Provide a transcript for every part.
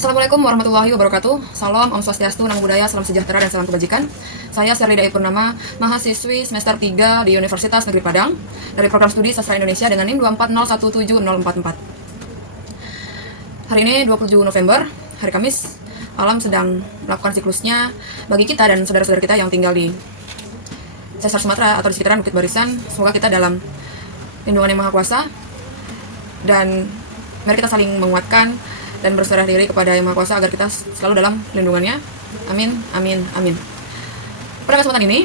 Assalamualaikum warahmatullahi wabarakatuh. Salam, Om Swastiastu, Namo Buddhaya, Salam Sejahtera, dan Salam Kebajikan. Saya Sherly Dai Purnama, mahasiswi semester 3 di Universitas Negeri Padang dari program studi Sastra Indonesia dengan NIM 240170044. Hari ini 27 November, hari Kamis. Alam sedang melakukan siklusnya. Bagi kita dan saudara-saudara kita yang tinggal di Sesar Sumatera atau di sekitaran Bukit Barisan, semoga kita dalam lindungan Yang Maha Kuasa, dan mari kita saling menguatkan dan berserah diri kepada Yang Maha Kuasa agar kita selalu dalam lindungannya. Amin, amin, amin. Pada kesempatan ini,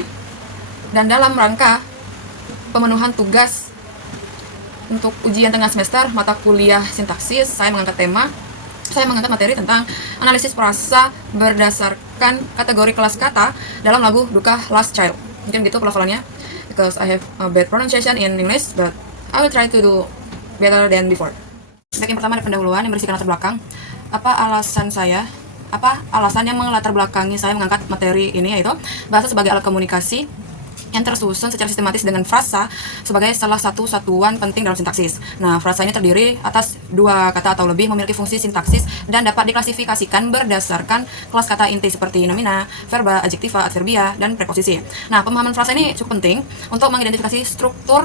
dan dalam rangka pemenuhan tugas untuk ujian tengah semester mata kuliah sintaksis, saya mengangkat materi tentang analisis frasa berdasarkan kategori kelas kata dalam lagu Duka Last Child. Mungkin gitu pelafalannya, because I have a bad pronunciation in English, but I will try to do better than before. Baik, yang pertama ada pendahuluan yang berisikan latar belakang. Apa alasan yang melatar belakangi saya mengangkat materi ini, yaitu bahasa sebagai alat komunikasi yang tersusun secara sistematis dengan frasa sebagai salah satu satuan penting dalam sintaksis. Nah, frasa ini terdiri atas dua kata atau lebih, memiliki fungsi sintaksis dan dapat diklasifikasikan berdasarkan kelas kata inti seperti nomina, verba, adjektiva, adverbia, dan preposisi. Nah, pemahaman frasa ini cukup penting untuk mengidentifikasi struktur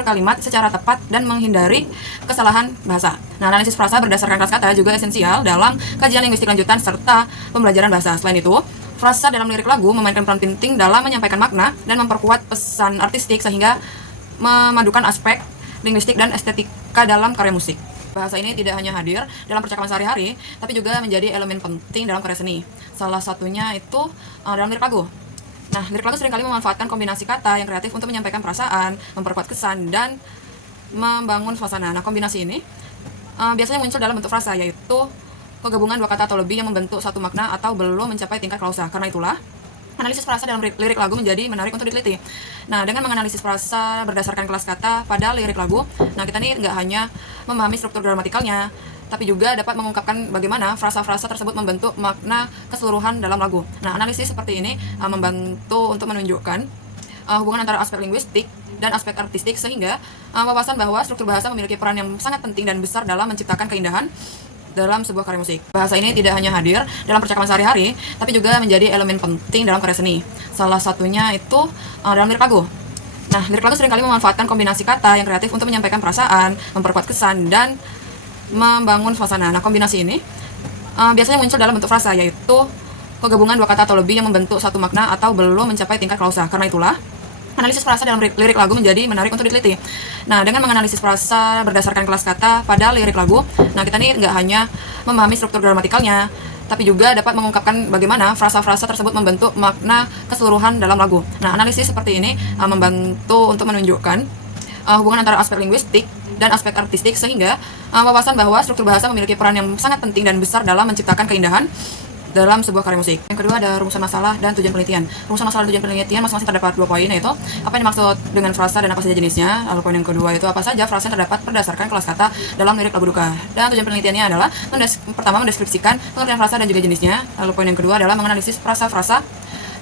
kalimat secara tepat dan menghindari kesalahan bahasa. Nah, analisis frasa berdasarkan kelas kata juga esensial dalam kajian linguistik lanjutan serta pembelajaran bahasa. Selain itu, frasa dalam lirik lagu memainkan peran penting dalam menyampaikan makna dan memperkuat pesan artistik sehingga memadukan aspek linguistik dan estetika dalam karya musik. Bahasa ini tidak hanya hadir dalam percakapan sehari-hari, tapi juga menjadi elemen penting dalam karya seni. Salah satunya itu dalam lirik lagu. Nah, lirik lagu seringkali memanfaatkan kombinasi kata yang kreatif untuk menyampaikan perasaan, memperkuat kesan, dan membangun suasana. Nah, kombinasi ini biasanya muncul dalam bentuk frasa, yaitu kegabungan dua kata atau lebih yang membentuk satu makna atau belum mencapai tingkat klausa. Karena itulah, analisis frasa dalam lirik lagu menjadi menarik untuk diteliti. Nah, dengan menganalisis frasa berdasarkan kelas kata pada lirik lagu, nah kita ini nggak hanya memahami struktur gramatikalnya, tapi juga dapat mengungkapkan bagaimana frasa-frasa tersebut membentuk makna keseluruhan dalam lagu. Nah, analisis seperti ini membantu untuk menunjukkan hubungan antara aspek linguistik dan aspek artistik, sehingga wawasan bahwa struktur bahasa memiliki peran yang sangat penting dan besar dalam menciptakan keindahan dalam sebuah karya musik. Bahasa ini tidak hanya hadir dalam percakapan sehari-hari, tapi juga menjadi elemen penting dalam karya seni. Salah satunya itu dalam lirik lagu. Nah, lirik lagu seringkali memanfaatkan kombinasi kata yang kreatif untuk menyampaikan perasaan, memperkuat kesan, dan membangun suasana. Nah, kombinasi ini biasanya muncul dalam bentuk frasa, yaitu kegabungan dua kata atau lebih yang membentuk satu makna atau belum mencapai tingkat klausa. Karena itulah, analisis frasa dalam lirik lagu menjadi menarik untuk diteliti. Nah, dengan menganalisis frasa berdasarkan kelas kata pada lirik lagu, nah kita ini nggak hanya memahami struktur gramatikalnya, tapi juga dapat mengungkapkan bagaimana frasa-frasa tersebut membentuk makna keseluruhan dalam lagu. Nah, analisis seperti ini membantu untuk menunjukkan hubungan antara aspek linguistik dan aspek artistik, sehingga wawasan bahwa struktur bahasa memiliki peran yang sangat penting dan besar dalam menciptakan keindahan dalam sebuah karya musik. Yang kedua ada rumusan masalah dan tujuan penelitian. Rumusan masalah dan tujuan penelitian masing-masing terdapat 2 poin, yaitu apa yang dimaksud dengan frasa dan apa saja jenisnya. Lalu poin yang kedua itu apa saja frasa yang terdapat berdasarkan kelas kata dalam lirik lagu Duka. Dan tujuan penelitiannya adalah pertama mendeskripsikan pengertian frasa dan juga jenisnya. Lalu poin yang kedua adalah menganalisis frasa-frasa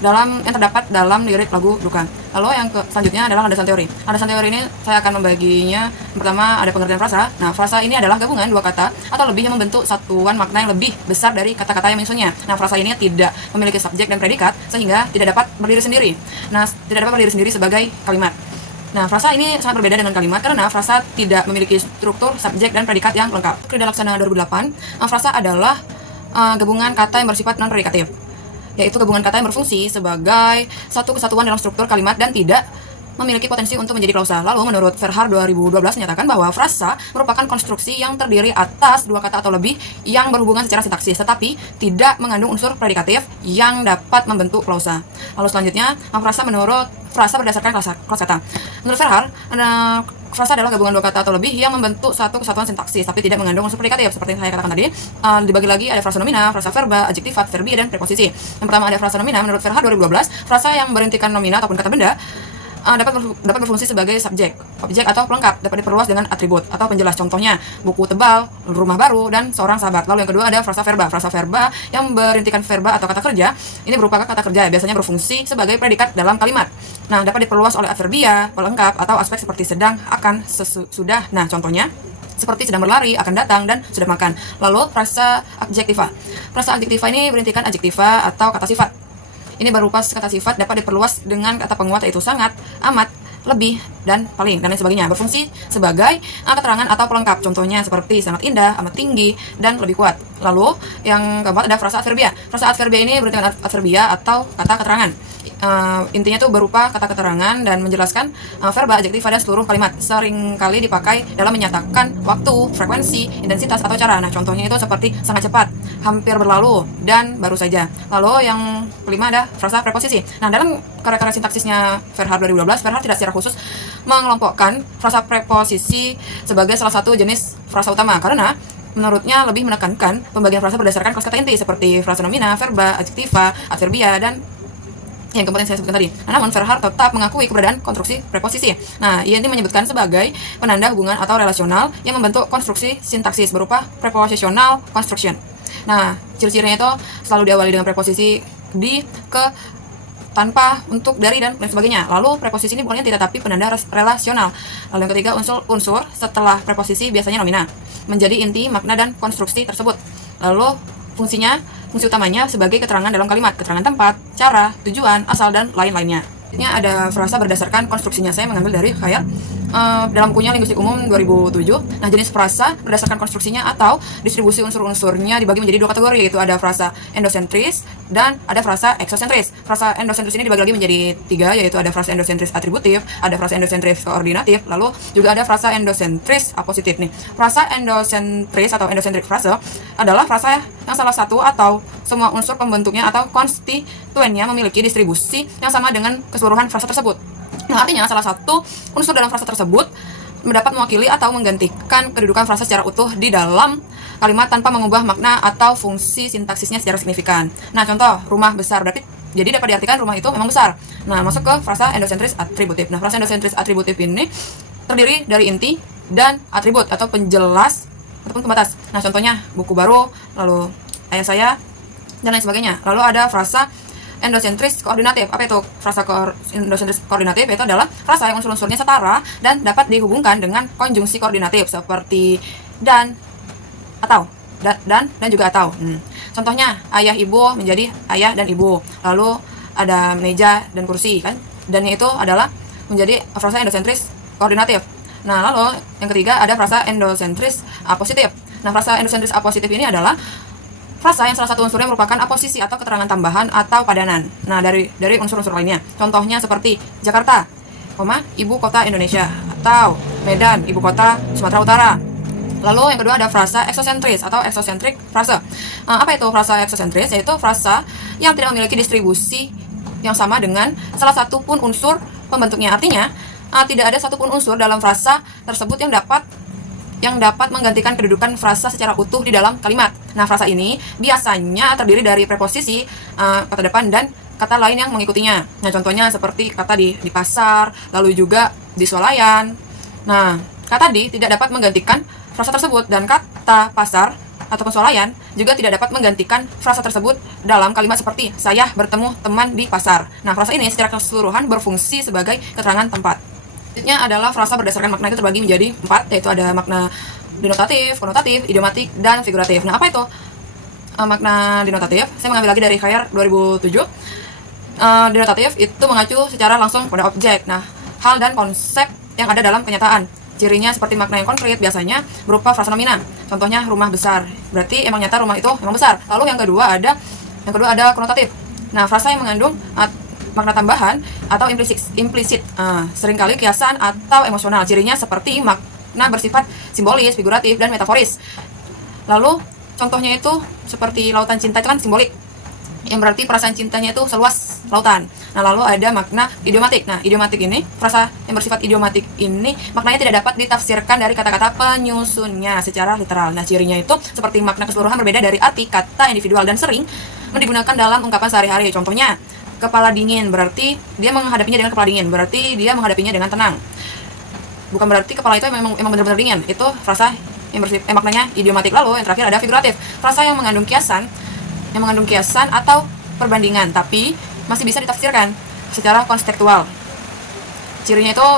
yang terdapat dalam lirik lagu Duka. Lalu yang selanjutnya adalah landasan teori. Landasan teori ini saya akan membaginya. Pertama ada pengertian frasa. Nah, frasa ini adalah gabungan dua kata atau lebih yang membentuk satuan makna yang lebih besar dari kata-kata yang menyusunnya. Nah, frasa ini tidak memiliki subjek dan predikat, sehingga tidak dapat berdiri sendiri. Nah, tidak dapat berdiri sendiri sebagai kalimat. Nah, frasa ini sangat berbeda dengan kalimat karena frasa tidak memiliki struktur, subjek, dan predikat yang lengkap. Di Laksana 2008, frasa adalah gabungan kata yang bersifat non-predikatif, yaitu gabungan kata yang berfungsi sebagai satu kesatuan dalam struktur kalimat dan tidak memiliki potensi untuk menjadi klausa. Lalu menurut Verhaar 2012 menyatakan bahwa frasa merupakan konstruksi yang terdiri atas dua kata atau lebih yang berhubungan secara sintaksis, tetapi tidak mengandung unsur predikatif yang dapat membentuk klausa. Lalu selanjutnya, frasa berdasarkan kelas kata. Menurut Verhaar, frasa adalah gabungan dua kata atau lebih yang membentuk satu kesatuan sintaksis, tapi tidak mengandung unsur predikatif. Seperti yang saya katakan tadi, dibagi lagi ada frasa nomina, frasa verba, adjektiva, adverbia, dan preposisi. Yang pertama ada frasa nomina. Menurut Verhaar 2012, frasa yang berintikan nomina ataupun kata benda dapat berfungsi sebagai subjek, objek, atau pelengkap, dapat diperluas dengan atribut atau penjelas. Contohnya, buku tebal, rumah baru, dan seorang sahabat. Lalu yang kedua ada frasa verba. Frasa verba yang berintikan verba atau kata kerja, ini merupakan kata kerja, biasanya berfungsi sebagai predikat dalam kalimat. Nah, dapat diperluas oleh adverbia, pelengkap, atau aspek seperti sedang, akan, sudah. Nah, contohnya, seperti sedang berlari, akan datang, dan sudah makan. Lalu frasa adjektiva. Frasa adjektiva ini berintikan adjektiva atau kata sifat. Ini berupa kata sifat dapat diperluas dengan kata penguat yaitu sangat, amat, lebih, dan paling, dan lain sebagainya. Berfungsi sebagai keterangan atau pelengkap. Contohnya seperti sangat indah, amat tinggi, dan lebih kuat. Lalu yang keempat ada frasa adverbia. Frasa adverbia ini berintikan adverbia atau kata keterangan. Intinya tuh berupa kata keterangan dan menjelaskan verba, adjektif dan seluruh kalimat. Seringkali dipakai dalam menyatakan waktu, frekuensi, intensitas atau cara. Nah, contohnya itu seperti sangat cepat, hampir berlalu, dan baru saja. Lalu yang kelima ada frasa preposisi. Nah, dalam karya-karya sintaksisnya Verhaar 2012, Verhaar tidak secara khusus mengelompokkan frasa preposisi sebagai salah satu jenis frasa utama karena menurutnya lebih menekankan pembagian frasa berdasarkan kelas kata inti seperti frasa nomina, verba, adjektiva, adverbia, dan yang keempat yang saya sebutkan tadi. Nah, namun Verhaar tetap mengakui keberadaan konstruksi preposisi. Nah, ia ini menyebutkan sebagai penanda hubungan atau relasional yang membentuk konstruksi sintaksis berupa prepositional construction. Nah, ciri-cirinya itu selalu diawali dengan preposisi di, ke, tanpa, untuk, dari, dan lain sebagainya. Lalu preposisi ini bukannya tidak tapi penanda relasional. Lalu yang ketiga unsur setelah preposisi biasanya nomina menjadi inti makna dan konstruksi tersebut. Lalu fungsi utamanya sebagai keterangan dalam kalimat, keterangan tempat, cara, tujuan, asal, dan lain-lainnya. Ini ada frasa berdasarkan konstruksinya. Saya mengambil dari Khayal dalam bukunya Linguistik Umum 2007. Nah, jenis frasa berdasarkan konstruksinya atau distribusi unsur-unsurnya dibagi menjadi dua kategori, yaitu ada frasa endosentris dan ada frasa eksosentris. Frasa endosentris ini dibagi lagi menjadi tiga, yaitu ada frasa endosentris atributif, ada frasa endosentris koordinatif, lalu juga ada frasa endosentris apositif nih. Frasa endosentris atau endocentric frasa adalah frasa yang salah satu atau semua unsur pembentuknya atau konstituennya memiliki distribusi yang sama dengan keseluruhan frasa tersebut. Nah, artinya salah satu unsur dalam frasa tersebut mendapat mewakili atau menggantikan kedudukan frasa secara utuh di dalam kalimat tanpa mengubah makna atau fungsi sintaksisnya secara signifikan. Nah, contoh rumah besar berarti jadi dapat diartikan rumah itu memang besar. Nah, masuk ke frasa endosentris atributif. Nah, frasa endosentris atributif ini terdiri dari inti dan atribut atau penjelas ataupun pembatas. Nah, contohnya buku baru, lalu ayah saya, dan lain sebagainya. Lalu ada frasa endosentris koordinatif. Apa itu frasa endosentris koordinatif? Itu adalah frasa yang unsur-unsurnya setara dan dapat dihubungkan dengan konjungsi koordinatif seperti dan, atau, dan juga atau. Contohnya ayah ibu menjadi ayah dan ibu. Lalu ada meja dan kursi kan? Dan itu adalah menjadi frasa endosentris koordinatif. Nah, lalu yang ketiga ada frasa endosentris apositif. Nah, frasa endosentris apositif ini adalah frasa yang salah satu unsurnya merupakan aposisi atau keterangan tambahan atau padanan. Nah, dari unsur-unsur lainnya. Contohnya seperti Jakarta, ibu kota Indonesia, atau Medan, ibu kota Sumatera Utara. Lalu yang kedua ada frasa eksosentris atau exocentric frasa. Apa itu frasa eksosentris? Yaitu frasa yang tidak memiliki distribusi yang sama dengan salah satu pun unsur pembentuknya. Artinya, tidak ada satupun unsur dalam frasa tersebut yang dapat menggantikan kedudukan frasa secara utuh di dalam kalimat. Nah, frasa ini biasanya terdiri dari preposisi, kata depan, dan kata lain yang mengikutinya. Nah, contohnya seperti kata di pasar, lalu juga di swalayan. Nah, kata di tidak dapat menggantikan frasa tersebut, dan kata pasar ataupun swalayan juga tidak dapat menggantikan frasa tersebut dalam kalimat seperti saya bertemu teman di pasar. Nah, frasa ini secara keseluruhan berfungsi sebagai keterangan tempat. Selanjutnya adalah frasa berdasarkan makna itu terbagi menjadi 4, yaitu ada makna denotatif, konotatif, idiomatik, dan figuratif. Nah, apa itu makna denotatif? Saya mengambil lagi dari Khayal 2007. Denotatif itu mengacu secara langsung pada objek, hal dan konsep yang ada dalam kenyataan. Cirinya seperti makna yang konkret, biasanya berupa frasa nomina. Contohnya rumah besar, berarti emang nyata rumah itu memang besar. Lalu yang kedua ada konotatif. Nah, frasa yang mengandung makna tambahan atau implisit, seringkali kiasan atau emosional. Cirinya seperti makna bersifat simbolis, figuratif, dan metaforis. Lalu contohnya itu seperti lautan cinta itu kan simbolik, yang berarti perasaan cintanya itu seluas lautan. Nah, lalu ada makna idiomatik. Nah, idiomatik ini, frasa yang bersifat idiomatik ini maknanya tidak dapat ditafsirkan dari kata-kata penyusunnya secara literal. Nah, cirinya itu seperti makna keseluruhan berbeda dari arti kata individual dan sering digunakan dalam ungkapan sehari-hari. Contohnya kepala dingin, berarti dia menghadapinya dengan kepala dingin, berarti dia menghadapinya dengan tenang. Bukan berarti kepala itu memang benar-benar dingin. Itu frasa yang maknanya idiomatik. Lalu yang terakhir ada figuratif, frasa yang mengandung kiasan atau perbandingan, tapi masih bisa ditafsirkan secara konstekstual. Cirinya itu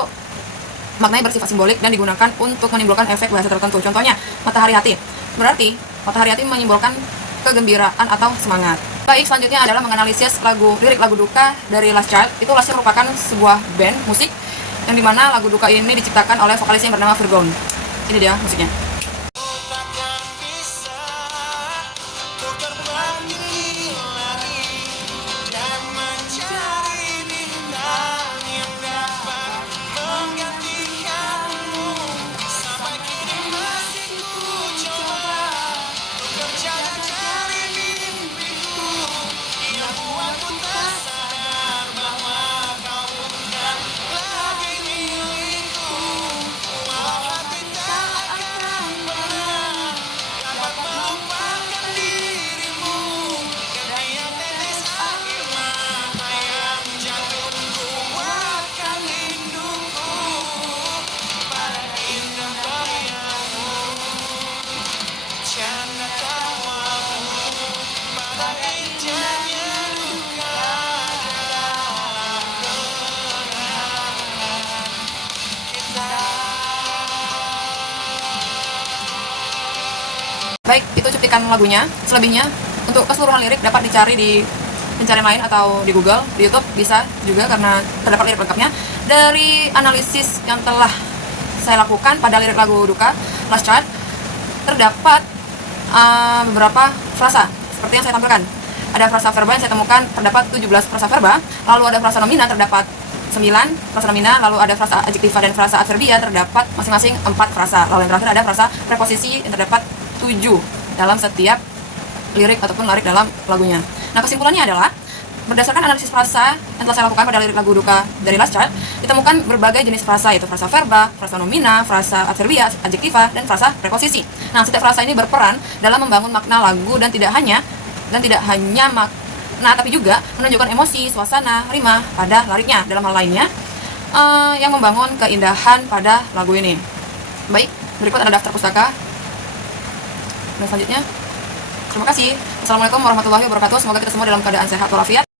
maknanya bersifat simbolik dan digunakan untuk menimbulkan efek bahasa tertentu. Contohnya, matahari hati. Berarti, matahari hati menyimbolkan kegembiraan atau semangat. Baik, selanjutnya adalah menganalisis lirik lagu duka dari Last Child. Itu Last Child merupakan sebuah band musik yang dimana lagu duka ini diciptakan oleh vokalis yang bernama Virgon. Ini dia musiknya. Baik, itu cuplikan lagunya. Selebihnya, untuk keseluruhan lirik dapat dicari di pencarian lain atau di Google, di YouTube bisa juga karena terdapat lirik lengkapnya. Dari analisis yang telah saya lakukan pada lirik lagu duka Last Child, terdapat beberapa frasa seperti yang saya tampilkan. Ada frasa verba yang saya temukan terdapat 17 frasa verba, lalu ada frasa nomina terdapat 9 frasa nomina, lalu ada frasa adjektiva dan frasa adverbia terdapat masing-masing 4 frasa. Lalu yang terakhir ada frasa preposisi yang terdapat 7 dalam setiap lirik ataupun lirik dalam lagunya. Nah, kesimpulannya adalah berdasarkan analisis frasa yang telah saya lakukan pada lirik lagu duka dari Last Child, ditemukan berbagai jenis frasa, yaitu frasa verba, frasa nomina, frasa adverbia, adjektiva, dan frasa preposisi. Nah, setiap frasa ini berperan dalam membangun makna lagu dan tidak hanya makna, tapi juga menunjukkan emosi, suasana, rima pada liriknya. Dalam hal lainnya, yang membangun keindahan pada lagu ini. Baik, berikut ada daftar pustaka. Dan selanjutnya, terima kasih. Assalamualaikum warahmatullahi wabarakatuh. Semoga kita semua dalam keadaan sehat walafiat.